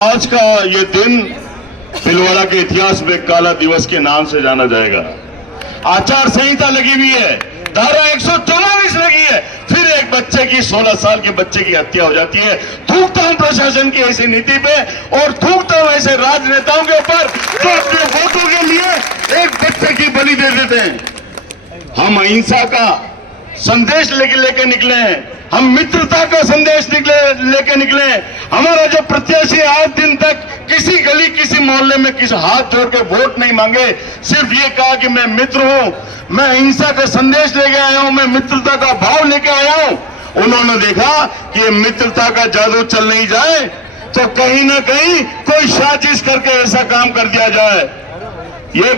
आज का ये दिन भीलवाड़ा के इतिहास में काला दिवस के नाम से जाना जाएगा। आचार संहिता लगी हुई है, धारा 144 लगी है, फिर एक बच्चे की 16 साल के बच्चे की हत्या हो जाती है। थूकता हूं प्रशासन की ऐसी नीति पे और थूकता हूं ऐसे राजनेताओं के ऊपर जो अपने वोटों के लिए एक बच्चे की बलि दे देते हैं। हम अहिंसा का संदेश लेके निकले हैं, हम मित्रता का संदेश लेके निकले। हमारा जो प्रत्याशी आज दिन तक किसी गली किसी मोहल्ले में किसी हाथ जोड़ के वोट नहीं मांगे, सिर्फ ये कहा कि मैं मित्र हूं, मैं अहिंसा का संदेश लेके आया हूं, मैं मित्रता का भाव लेके आया हूं। उन्होंने देखा कि ये मित्रता का जादू चल नहीं जाए तो कहीं ना कहीं कोई साजिश करके ऐसा काम कर दिया जाए। ये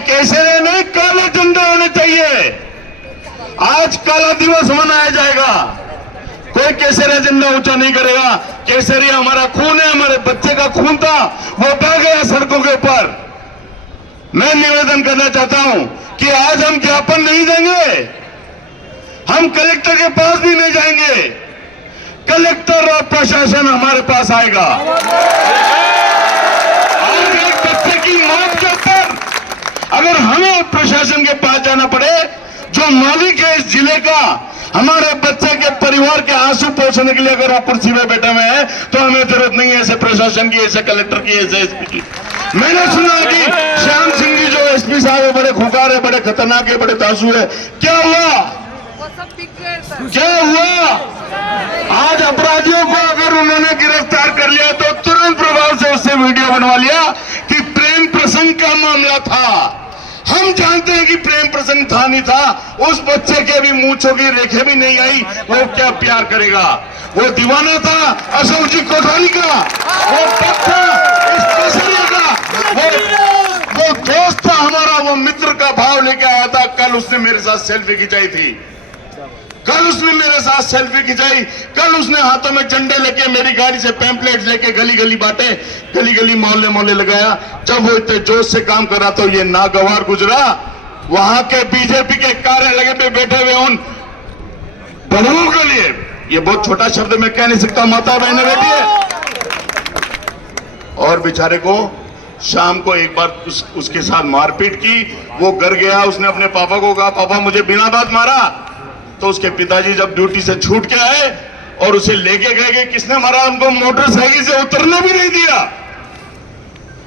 कैसे नहीं, काले झंडे होने चाहिए। आज काला दिवस मनाया जाएगा, कोई केसरिया झंडा ऊंचा नहीं करेगा। केसरिया हमारा खून है, हमारे बच्चे का खून था, वो बह गया सड़कों के ऊपर। मैं निवेदन करना चाहता हूं कि आज हम ज्ञापन नहीं देंगे, हम कलेक्टर के पास भी नहीं जाएंगे, कलेक्टर और प्रशासन हमारे पास आएगा। आज एक बच्चे की मौत के ऊपर अगर हमें प्रशासन के पास जाना पड़े, जो मालिक है इस जिले का, हमारे बच्चे के परिवार के आंसू पोंछने के लिए अगर वो कुर्सी में बैठे हुए हैं, तो हमें जरूरत नहीं है ऐसे प्रशासन की, ऐसे कलेक्टर की, ऐसे एसपी की। मैंने सुना कि श्याम सिंह जी जो एसपी साहब है, बड़े खुकार है, बड़े खतरनाक है, बड़े तासू है। क्या हुआ? क्या हुआ? आज अपराधियों को अगर उन्होंने गिरफ्तार कर लिया तो तुरंत प्रभाव से उससे वीडियो बनवा लिया कि प्रेम प्रसंग का मामला था। हम जानते हैं कि प्रेम प्रसंग था नहीं था, उस बच्चे के भी मूंछों की रेखे भी नहीं आई, वो क्या प्यार करेगा? वो दीवाना था अशोक जी कोठारी का, वो बच्चा इस केसरिया का, वो दोस्त था हमारा, वो मित्र का भाव लेके आया था। कल उसने मेरे साथ सेल्फी खिंचाई थी, कल उसने मेरे साथ सेल्फी खिंचाई, कल उसने हाथों में झंडे लेके मेरी गाड़ी से पैम्पलेट लेके गली गली बांटे, गली गली मोहल्ले मोहल्ले लगाया। जब वो इतने जोश से काम कर रहा तो ये नागवार गुजरा, वहां के बीजेपी के कार्यालय पे बैठे हुए उन बड़ों के लिए, ये बहुत छोटा शब्द मैं कह नहीं सकता, माता बहने बैठी है, और बेचारे को शाम को एक बार उसके साथ मारपीट की। वो घर गया, उसने अपने पापा को कहा पापा मुझे बिना बात मारा, तो उसके पिताजी जब ड्यूटी से छूट के आए और उसे लेके गए कि किसने मारा, उनको मोटरसाइकिल से उतरने भी नहीं दिया,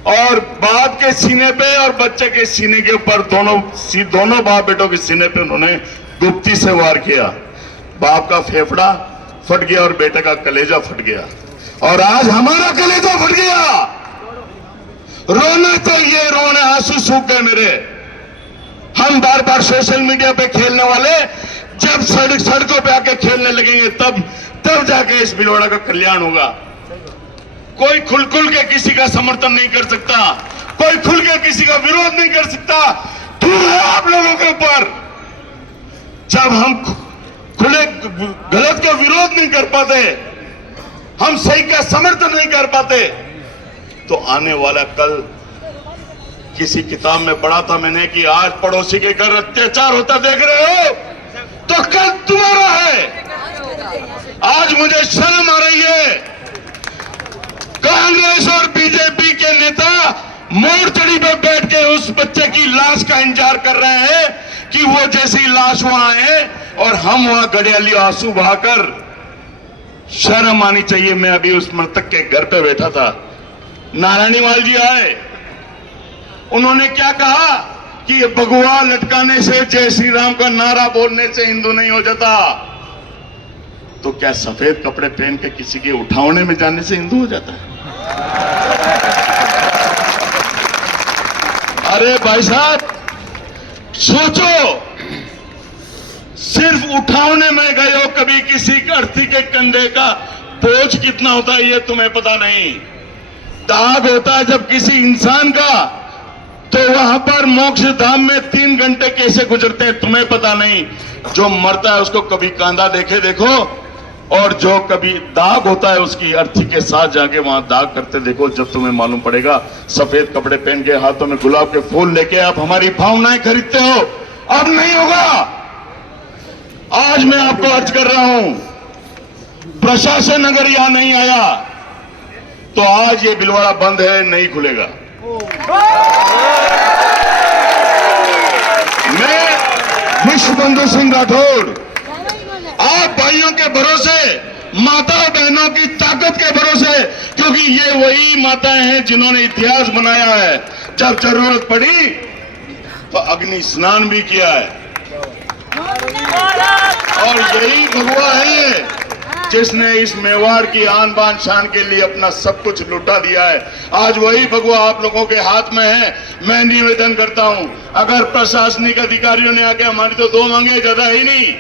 और बाप के सीने पे और बच्चे के सीने के ऊपर दोनों बाप बेटों के सीने पे उन्होंने गुप्ती से वार किया। बाप का फेफड़ा फट गया और बेटे का कलेजा फट गया, और आज हमारा कलेजा फट गया। रोना चाहिए, रोने आंसू सूख गए मेरे। हम बार बार सोशल मीडिया पे खेलने वाले जब सड़कों पे आके खेलने लगेंगे तब जाके इस भीलवाड़ा का कल्याण होगा। कोई खुल के किसी का समर्थन नहीं कर सकता, कोई खुल के किसी का विरोध नहीं कर सकता। धूल है आप लोगों के ऊपर। जब हम खुले गलत का विरोध नहीं कर पाते, हम सही का समर्थन नहीं कर पाते, तो आने वाला कल, किसी किताब में पढ़ा था मैंने कि आज पड़ोसी के घर अत्याचार होता देख रहे हो तो कल तुम्हारा है। आज मुझे शर्म आ रही है, कांग्रेस और बीजेपी के नेता मोर्चड़ी पे बैठ के उस बच्चे की लाश का इंतजार कर रहे हैं कि वो जैसी लाश वहां आए और हम वहां गड़ियाली आंसू बहाकर। शर्म आनी चाहिए। मैं अभी उस मृतक के घर पे बैठा था, नारायणीवाल जी आए, उन्होंने क्या कहा कि ये भगवा लटकाने से, जय श्री राम का नारा बोलने से हिंदू नहीं हो जाता। तो क्या सफेद कपड़े पहन के किसी के उठावने में जाने से हिंदू हो जाता है? अरे भाई साहब सोचो, सिर्फ उठावने में गए हो, कभी किसी अर्थी के कंधे का बोझ कितना होता है ये तुम्हें पता नहीं। दाग होता है जब किसी इंसान का, तो वहां पर मोक्ष धाम में 3 घंटे कैसे गुजरते हैं तुम्हें पता नहीं। जो मरता है उसको कभी कांधा देखो, और जो कभी दाग होता है उसकी अर्थी के साथ जाके वहां दाग करते देखो, जब तुम्हें मालूम पड़ेगा। सफेद कपड़े पहन के, हाथों में गुलाब के फूल लेके आप हमारी भावनाएं खरीदते हो, अब नहीं होगा। आज मैं आपको अर्ज कर रहा हूं, प्रशासन अगर यहां नहीं आया, तो आज ये बिलवाड़ा बंद है, नहीं खुलेगा। मैं विश्वबंधु सिंह राठौड़ आप भाइयों के भरोसे, माता और बहनों की ताकत के भरोसे, क्योंकि ये वही माताएं हैं जिन्होंने इतिहास बनाया है। जब जरूरत पड़ी तो अग्नि स्नान भी किया है, और यही भगवा है जिसने इस मेवाड़ की आन बान शान के लिए अपना सब कुछ लुटा दिया है। आज वही भगवा आप लोगों के हाथ में है। मैं निवेदन करता हूं, अगर प्रशासनिक अधिकारियों ने आके हमारी तो 2 मांगे, ज्यादा ही नहीं,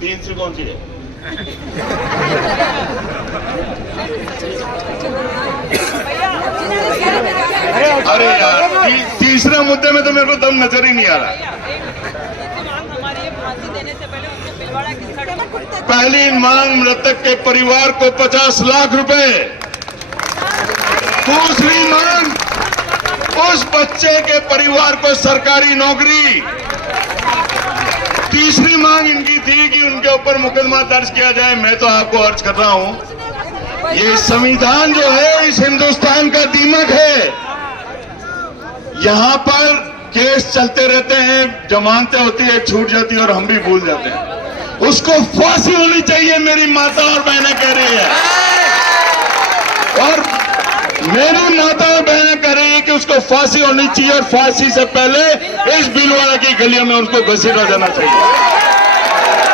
3 से कौन सी है? अरे यार, तीसरे मुद्दे में तो मेरे को दम नजर ही नहीं आ रहा। पहली मांग मृतक के परिवार को 50 लाख रुपए। दूसरी मांग उस बच्चे के परिवार को सरकारी नौकरी। तीसरी मांग इनकी थी कि उनके ऊपर मुकदमा दर्ज किया जाए। मैं तो आपको अर्ज कर रहा हूं, ये संविधान जो है इस हिंदुस्तान का दीमक है। यहां पर केस चलते रहते हैं, जमानतें होती है, छूट जाती है और हम भी भूल जाते हैं। उसको फांसी होनी चाहिए, मेरी माता और बहनें कह रही है, और मेरी माता और बहनें कह रही है कि उसको फांसी होनी चाहिए, और फांसी से पहले इस भीलवाड़ा की गलियों में उसको घसीटा जाना चाहिए।